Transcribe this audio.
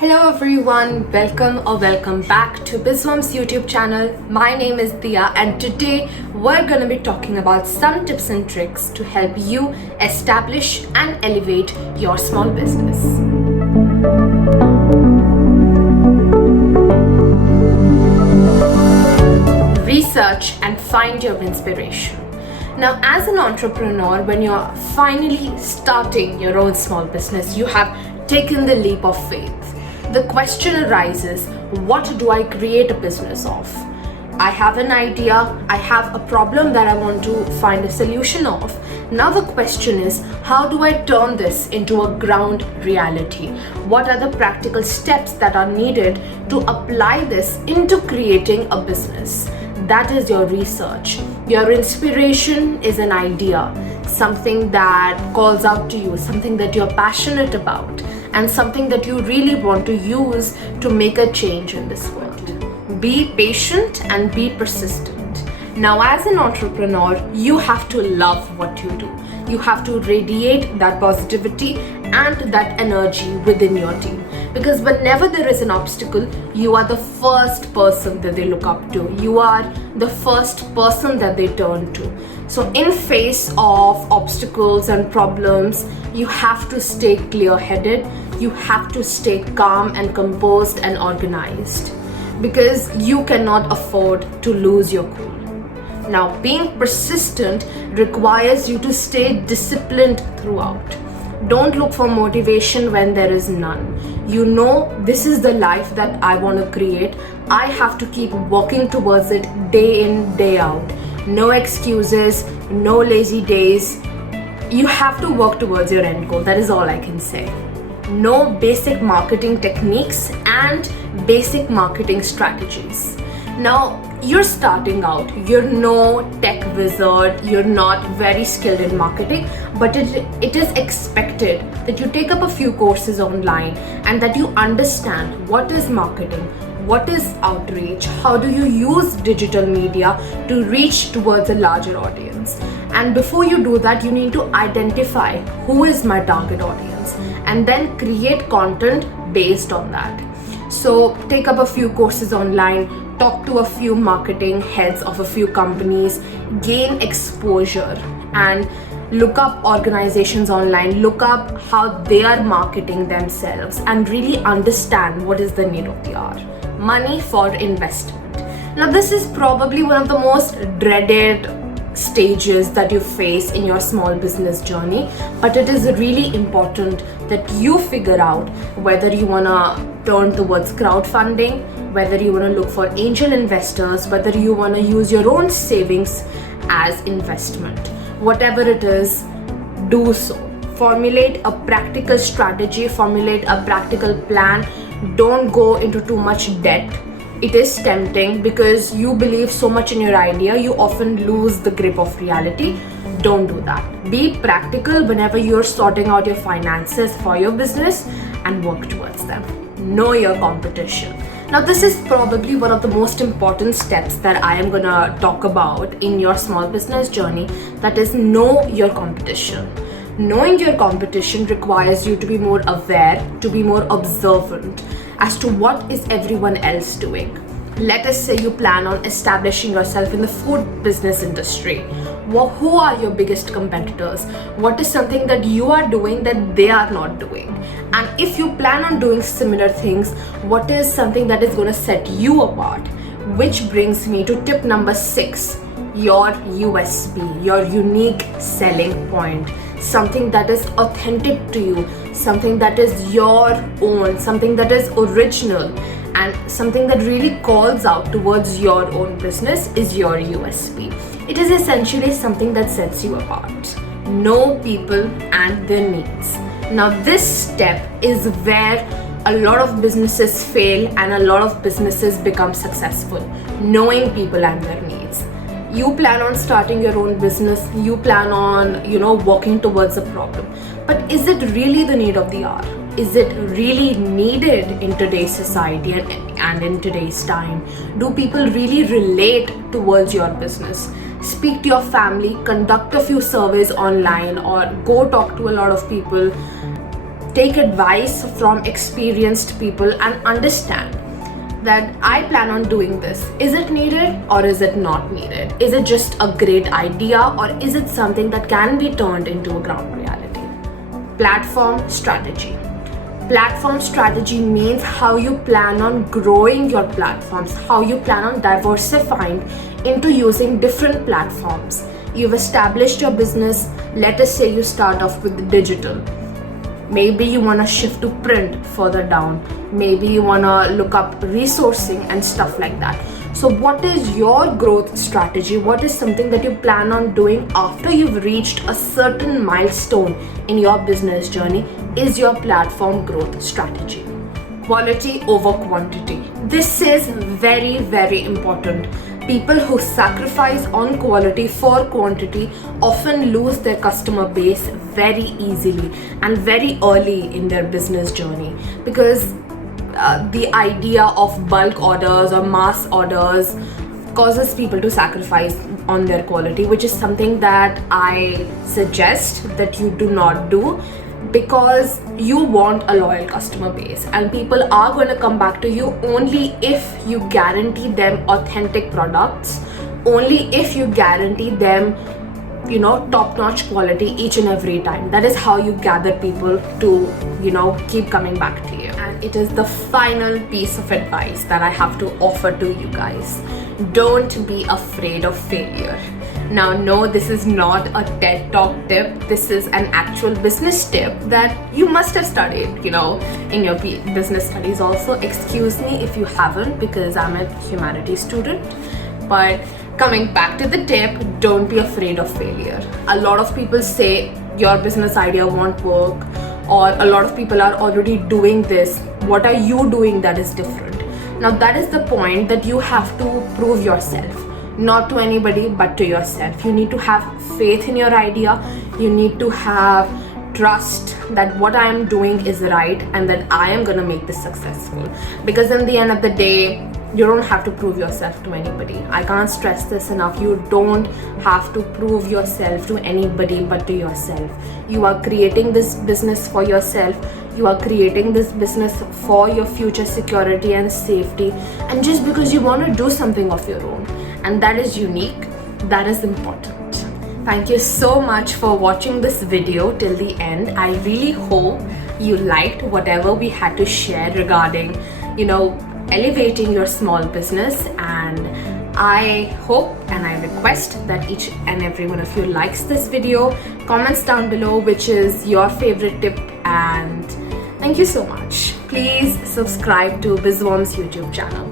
Hello everyone, welcome back to Bizzworm's YouTube channel. My name is Diya and today we're going to be talking about some tips and tricks to help you establish and elevate your small business. Research and find your inspiration. Now, as an entrepreneur, when you're finally starting your own small business, you have taken the leap of faith. The question arises, what do I create a business of? I have an idea, I have a problem that I want to find a solution of. Now the question is, how do I turn this into a ground reality? What are the practical steps that are needed to apply this into creating a business? That is your research. Your inspiration is an idea, something that calls out to you, something that you're passionate about, and something that you really want to use to make a change in this world. Be patient and be persistent. Now, as an entrepreneur, you have to love what you do. You have to radiate that positivity and that energy within your team. Because whenever there is an obstacle, you are the first person that they look up to. You are the first person that they turn to. So in face of obstacles and problems, you have to stay clear-headed. You have to stay calm and composed and organized, because you cannot afford to lose your cool. Now, being persistent requires you to stay disciplined throughout. Don't look for motivation when there is none. You know, this is the life that I want to create. I have to keep working towards it day in, day out. No excuses, no lazy days. You have to work towards your end goal. That is all I can say. Know basic marketing techniques and basic marketing strategies. Now, you're starting out, you're no tech wizard, you're not very skilled in marketing, but it is expected that you take up a few courses online and that you understand what is marketing, what is outreach, how do you use digital media to reach towards a larger audience. And before you do that, you need to identify who is my target audience and then create content based on that. So take up a few courses online, talk to a few marketing heads of a few companies, gain exposure, and look up organizations online, look up how they are marketing themselves, and really understand what is the need of the hour. Money for investment. Now, this is probably one of the most dreaded stages that you face in your small business journey, but it is really important that you figure out whether you want to turn towards crowdfunding, whether you want to look for angel investors, whether you want to use your own savings as investment. Whatever it is, do so. Formulate a practical strategy, formulate a practical plan. Don't go into too much debt. It is tempting because you believe so much in your idea, you often lose the grip of reality. Don't do that. Be practical whenever you're sorting out your finances for your business and work towards them. Know your competition. Now, this is probably one of the most important steps that I am gonna talk about in your small business journey. That is, know your competition. Knowing your competition requires you to be more aware, to be more observant as to what is everyone else doing. Let us say you plan on establishing yourself in the food business industry. Well, who are your biggest competitors? What is something that you are doing that they are not doing? And if you plan on doing similar things, what is something that is going to set you apart? Which brings me to tip number 6, your USP, your unique selling point. Something that is authentic to you, something that is your own, something that is original, and something that really calls out towards your own business is your USP. It is essentially something that sets you apart. Know people and their needs. Now, this step is where a lot of businesses fail and a lot of businesses become successful. Knowing people and their needs. You plan on starting your own business, you plan on, working towards a problem. But is it really the need of the hour? Is it really needed in today's society and in today's time? Do people really relate towards your business? Speak to your family, conduct a few surveys online, or go talk to a lot of people. take advice from experienced people and understand that I plan on doing this. Is it needed or is it not needed? Is it just a great idea or is it something that can be turned into a ground reality? Platform strategy. Platform strategy means how you plan on growing your platforms, how you plan on diversifying into using different platforms. You've established your business. Let us say you start off with digital. Maybe you want to shift to print further down. Maybe you want to look up resourcing and stuff like that. So what is your growth strategy? What is something that you plan on doing after you've reached a certain milestone in your business journey? Is your platform growth strategy. Quality over quantity. This is very, very important. People who sacrifice on quality for quantity often lose their customer base very easily and very early in their business journey, because the idea of bulk orders or mass orders causes people to sacrifice on their quality, which is something that I suggest that you do not do, because you want a loyal customer base and people are going to come back to you only if you guarantee them authentic products, only if you guarantee them, top-notch quality each and every time. That is how you gather people to, keep coming back to you. And it is the final piece of advice that I have to offer to you guys. Don't be afraid of failure. Now, no, this is not a TED Talk tip. This is an actual business tip that you must have studied, in your business studies also. Excuse me if you haven't, because I'm a humanities student. But coming back to the tip, don't be afraid of failure. A lot of people say your business idea won't work, or a lot of people are already doing this. What are you doing that is different? Now, that is the point, that you have to prove yourself. Not to anybody, but to yourself. You need to have faith in your idea. You need to have trust that what I am doing is right and that I am gonna make this successful. Because in the end of the day, you don't have to prove yourself to anybody. I can't stress this enough. You don't have to prove yourself to anybody but to yourself. You are creating this business for yourself. You are creating this business for your future security and safety, and just because you want to do something of your own. And that is unique, that is important. Thank you so much for watching this video till the end. I really hope you liked whatever we had to share regarding, elevating your small business. And I hope and I request that each and every one of you likes this video. Comments down below which is your favorite tip, and thank you so much. Please subscribe to Bizzworm's YouTube channel.